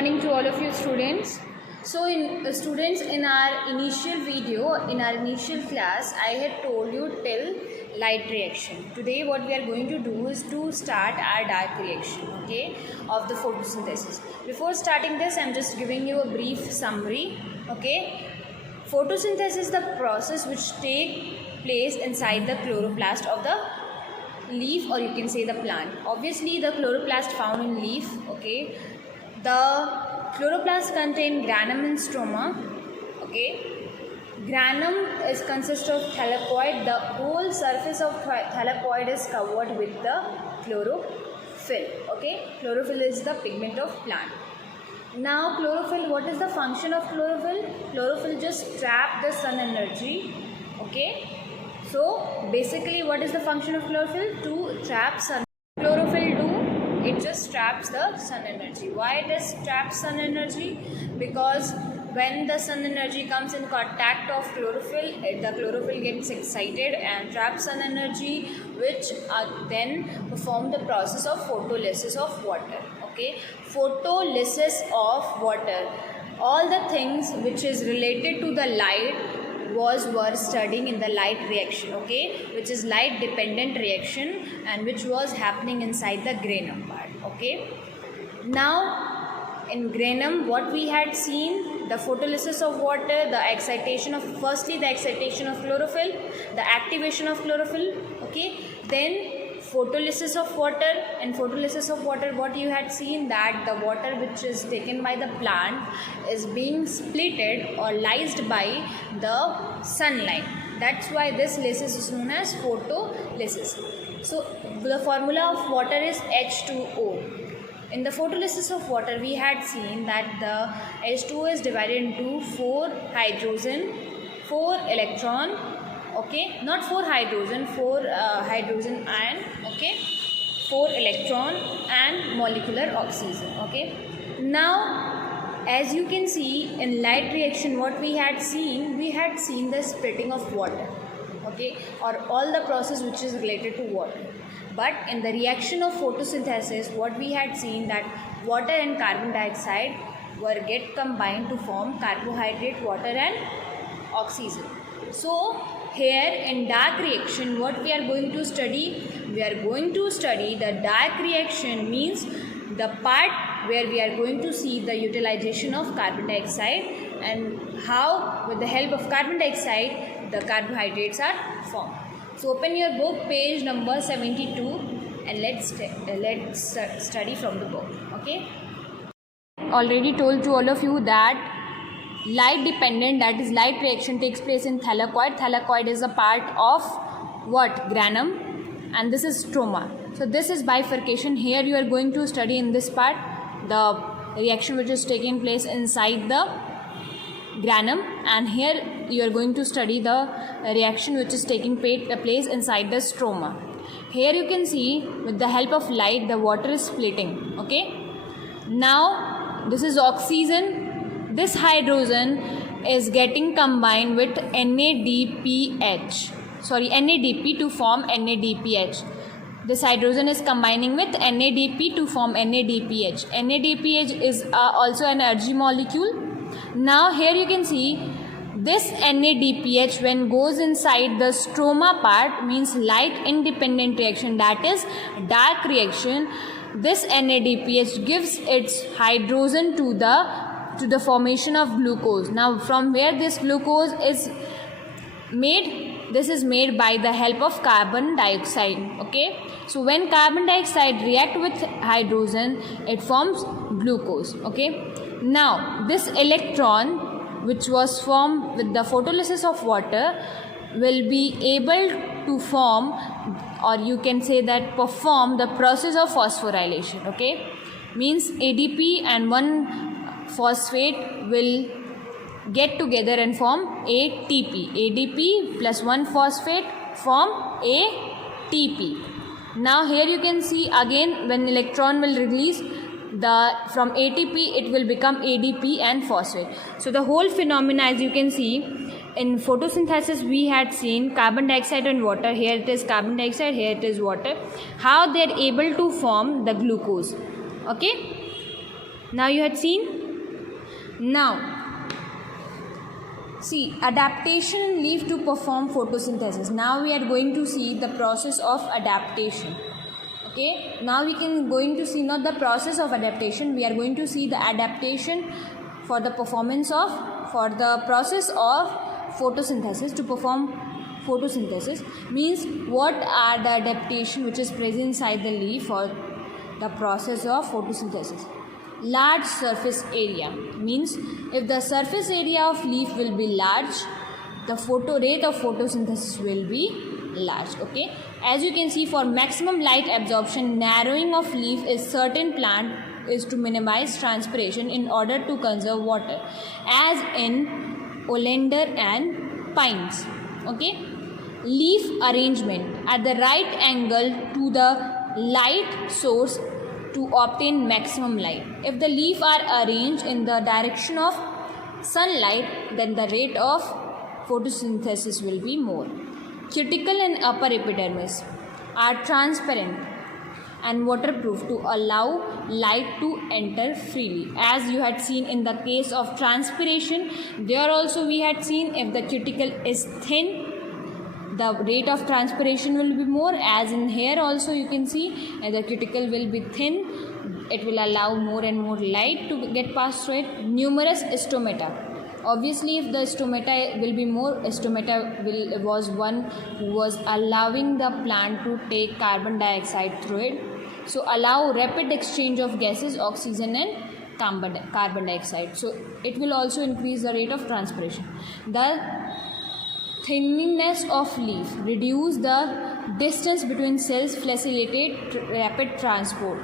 morning to all of you students. So students, in our initial video, in our initial class, I had told you till light reaction. Today what we are going to do is to start our dark reaction, okay, of the photosynthesis. Before starting this, I am just giving you a brief summary, okay. Photosynthesis is the process which take place inside the chloroplast of the leaf, or you can say the plant. Obviously the chloroplast found in leaf, okay. The chloroplast contain granum and stroma, okay. Granum is consists of thylakoid. The whole surface of thylakoid is covered with the chlorophyll, okay. Chlorophyll is the pigment of plant. Now chlorophyll, what is the function of chlorophyll? Chlorophyll just trap the sun energy, okay. So basically what is the function of chlorophyll? To trap sun. Chlorophyll do, it just traps the sun energy. Why it does trap sun energy? Because when the sun energy comes in contact of chlorophyll, the chlorophyll gets excited and traps sun energy, which then perform the process of photolysis of water, okay. Photolysis of water, all the things which is related to the light were studying in the light reaction, okay, which is light dependent reaction and which was happening inside the granum part, okay. Now in granum, what we had seen, the photolysis of water, the excitation of, firstly the excitation of chlorophyll, the activation of chlorophyll, okay, then photolysis of water. And photolysis of water, what you had seen, that the water which is taken by the plant is being splitted or lysed by the sunlight. That's why this lysis is known as photolysis. So the formula of water is H2O. In the photolysis of water, we had seen that the H2O is divided into 4 hydrogen, 4 electron, okay, not 4 hydrogen, 4 hydrogen ion, okay, 4 electron and molecular oxygen, okay. Now as you can see in light reaction, what we had seen the splitting of water, okay, or all the process which is related to water. But in the reaction of photosynthesis, what we had seen that water and carbon dioxide were get combined to form carbohydrate, water and oxygen. So here in dark reaction, what we are going to study? We are going to study the dark reaction, means the part where we are going to see the utilization of carbon dioxide and how with the help of carbon dioxide the carbohydrates are formed. So open your book, page number 72, and let's study from the book, okay. Already told to all of you that light dependent, that is light reaction, takes place in thylakoid. Thylakoid is a part of what? Granum, and this is stroma. So this is bifurcation. Here you are going to study in this part the reaction which is taking place inside the granum, and here you are going to study the reaction which is taking place inside the stroma. Here you can see with the help of light the water is splitting, okay. Now this is oxygen. This hydrogen is getting combined with NADP to form NADPH. This hydrogen is combining with NADP to form NADPH. NADPH is also an energy molecule. Now here you can see this NADPH when goes inside the stroma part, means light independent reaction, that is dark reaction. This NADPH gives its hydrogen to the formation of glucose. Now from where this glucose is made? This is made by the help of carbon dioxide, okay. So when carbon dioxide react with hydrogen, it forms glucose, okay. Now this electron which was formed with the photolysis of water will be able to form, or you can say that perform the process of phosphorylation, okay. Means ADP and one phosphate will get together and form ATP. ADP plus one phosphate form ATP. Now here you can see again when electron will release from ATP, it will become ADP and phosphate. So the whole phenomena, as you can see, in photosynthesis we had seen carbon dioxide and water. Here it is carbon dioxide, here it is water. How they are able to form the glucose, okay. Now you had seen. Now see, adaptation in leaf to perform photosynthesis. Now we are going to see the process of adaptation. Okay, now we can going to see not the process of adaptation, we are going to see the adaptation for the performance of, for the process of photosynthesis, to perform photosynthesis. Means what are the adaptation which is present inside the leaf for the process of photosynthesis. Large surface area, means if the surface area of leaf will be large, the rate of photosynthesis will be large. Okay, as you can see, for maximum light absorption, narrowing of leaf is certain plant is to minimize transpiration in order to conserve water, as in oleander and pines. Okay, leaf arrangement at the right angle to the light source to obtain maximum light. If the leaf are arranged in the direction of sunlight, then the rate of photosynthesis will be more. Cuticle and upper epidermis are transparent and waterproof to allow light to enter freely. As you had seen in the case of transpiration, there also we had seen if the cuticle is thin, the rate of transpiration will be more, as in here also you can see the cuticle will be thin, it will allow more and more light to get passed through it. Numerous stomata, obviously if the stomata will be more, stomata was one who was allowing the plant to take carbon dioxide through it, so allow rapid exchange of gases, oxygen and carbon dioxide, so it will also increase the rate of transpiration. The thinniness of leaf reduce the distance between cells, facilitate rapid transport.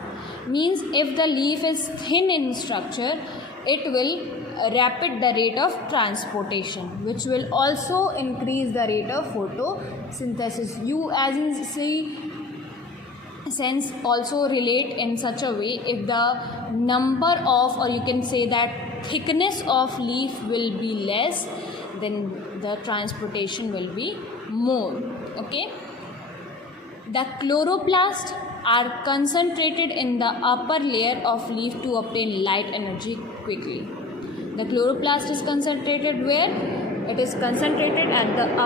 Means if the leaf is thin in structure, it will rapid the rate of transportation, which will also increase the rate of photosynthesis. You as in see sense also relate in such a way, if the number of, or you can say that thickness of leaf will be less, then the transportation will be more. Okay, the chloroplasts are concentrated in the upper layer of leaf to obtain light energy quickly. The chloroplast is concentrated where? It is concentrated at the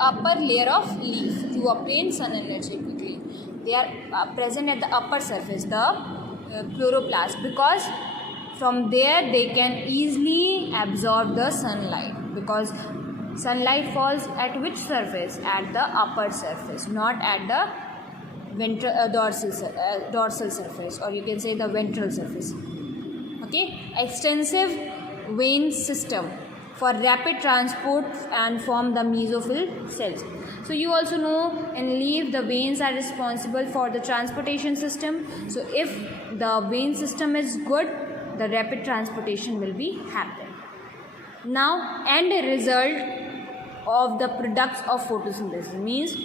upper layer of leaf to obtain sun energy quickly. They are present at the upper surface, the chloroplast, because from there they can easily absorb the sunlight, because sunlight falls at which surface? At the upper surface, not at the dorsal surface, or you can say the ventral surface. Okay, extensive vein system for rapid transport and form the mesophyll cells. So you also know in leaf the veins are responsible for the transportation system. So if the vein system is good, the rapid transportation will be happen. Now end result of the products of photosynthesis means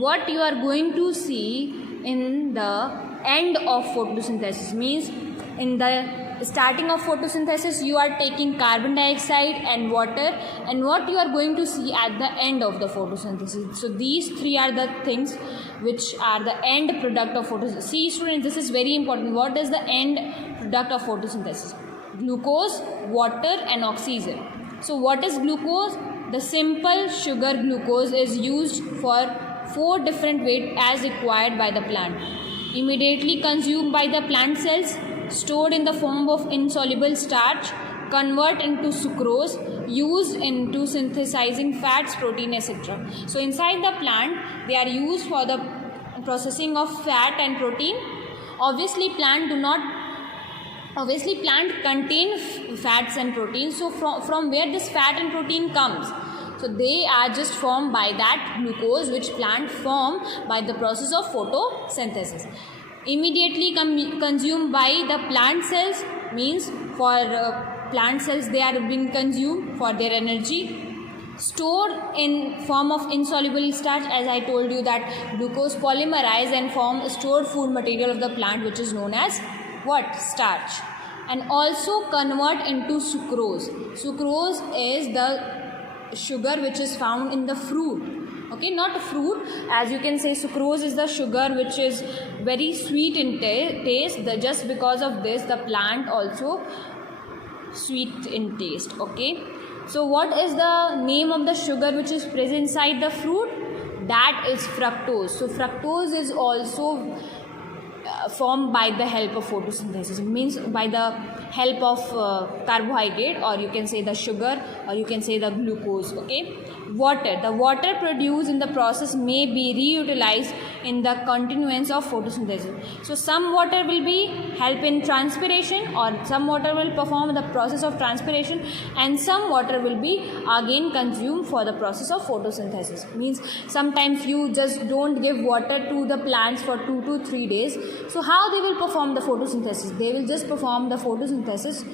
what you are going to see in the end of photosynthesis. Means in the starting of photosynthesis you are taking carbon dioxide and water, and what you are going to see at the end of the photosynthesis. So these three are the things which are the end product of photosynthesis. See students, this is very important. What is the end product of photosynthesis? Glucose, water and oxygen. So what is glucose? The simple sugar glucose is used for 4 different weight as required by the plant. Immediately consumed by the plant cells, stored in the form of insoluble starch, convert into sucrose, used into synthesizing fats, protein, etc. So inside the plant they are used for the processing of fat and protein. Obviously plant contain fats and protein, so from where this fat and protein comes? So they are just formed by that glucose which plant form by the process of photosynthesis. Immediately consumed by the plant cells, means for plant cells they are being consumed for their energy. Stored in form of insoluble starch, as I told you that glucose polymerize and form stored food material of the plant, which is known as what? Starch. And also convert into sucrose. Sucrose is the sugar which is found in the fruit. okay, not a fruit. As you can say, sucrose is the sugar which is very sweet in taste. Just because of this, the plant also sweet in taste. Okay, so what is the name of the sugar which is present inside the fruit? That is fructose. So fructose is also formed by the help of photosynthesis. It means by the help of carbohydrate, or you can say the sugar, or you can say the glucose. Okay, the water produced in the process may be reutilized in the continuance of photosynthesis. So some water will be help in transpiration, or some water will perform the process of transpiration, and some water will be again consumed for the process of photosynthesis. Means sometimes you just don't give water to the plants for 2 to 3 days. So how they will perform the photosynthesis? They will just perform the photosynthesis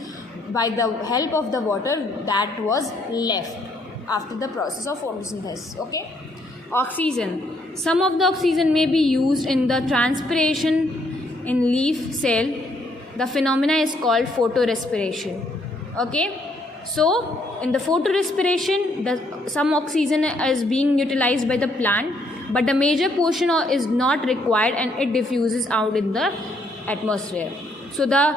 by the help of the water that was left after the process of photosynthesis. Okay, oxygen. Some of the oxygen may be used in the transpiration in leaf cell. The phenomena is called photorespiration. Okay, so in the photorespiration, some oxygen is being utilized by the plant, but the major portion is not required, and it diffuses out in the atmosphere. So the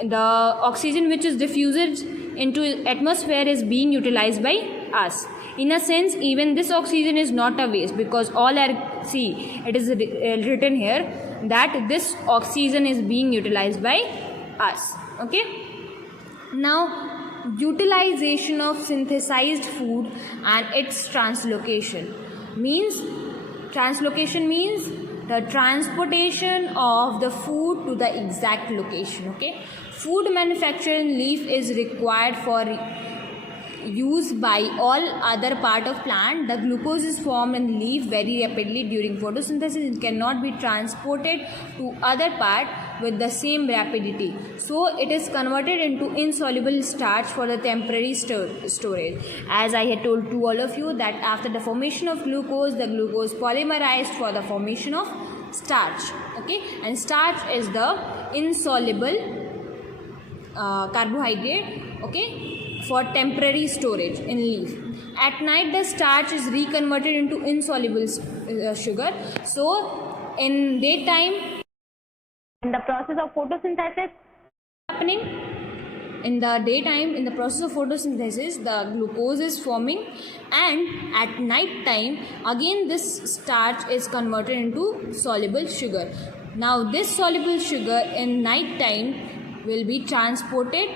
oxygen which is diffused into atmosphere is being utilized by us. In a sense, even this oxygen is not a waste, because it is written here that this oxygen is being utilized by us. Okay, now utilization of synthesized food and its translocation means the transportation of the food to the exact location. Okay, food manufacturing leaf is required for use by all other part of plant. The glucose is formed in leaf very rapidly during photosynthesis. It cannot be transported to other part with the same rapidity, so it is converted into insoluble starch for the temporary storage. As I had told to all of you that after the formation of glucose, the glucose polymerized for the formation of starch. Okay, and starch is the insoluble carbohydrate. Okay, for temporary storage in leaf. At night, the starch is reconverted into insoluble sugar. So in daytime, in the process of photosynthesis happening, in the daytime, in the process of photosynthesis, the glucose is forming, and at night time again this starch is converted into soluble sugar. Now this soluble sugar in night time will be transported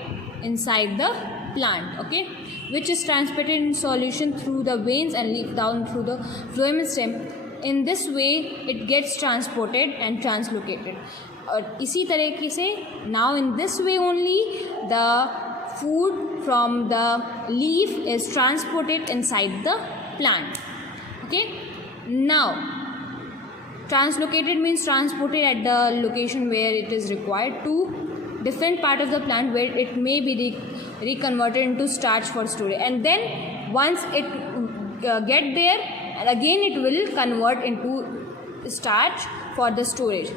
inside the plant. Okay, which is transported in solution through the veins and leak down through the phloem stem. In this way it gets transported and translocated. इसी तरीके से now in this way only the food from the leaf is transported inside the plant. Okay, now translocated means transported at the location where it is required to different part of the plant where it may be reconverted into starch for storage, and then once it get there, and again it will convert into starch for the storage.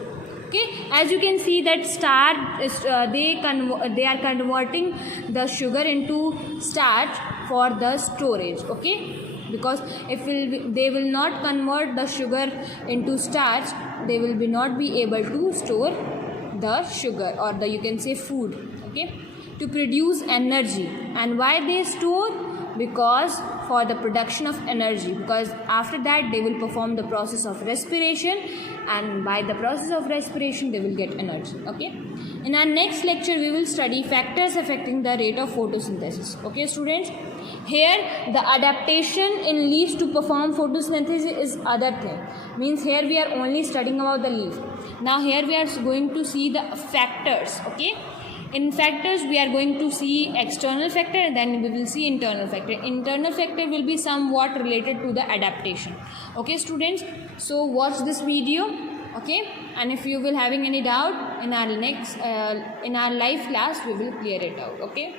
Okay, as you can see that starch is, they are converting the sugar into starch for the storage. Okay, because if they will not convert the sugar into starch, they will not be able to store the sugar, or the you can say food. Okay, to produce energy. And why they store? Because for the production of energy, because after that they will perform the process of respiration, and by the process of respiration they will get energy. Okay, in our next lecture we will study factors affecting the rate of photosynthesis. Okay students, here the adaptation in leaves to perform photosynthesis is other thing. Means here we are only studying about the leaf. Now here we are going to see the factors. Okay, in factors we are going to see external factor, and then we will see internal factor. Internal factor will be somewhat related to the adaptation. Okay students, so watch this video. Okay, and if you will having any doubt in our next in our live class, we will clear it out. Okay.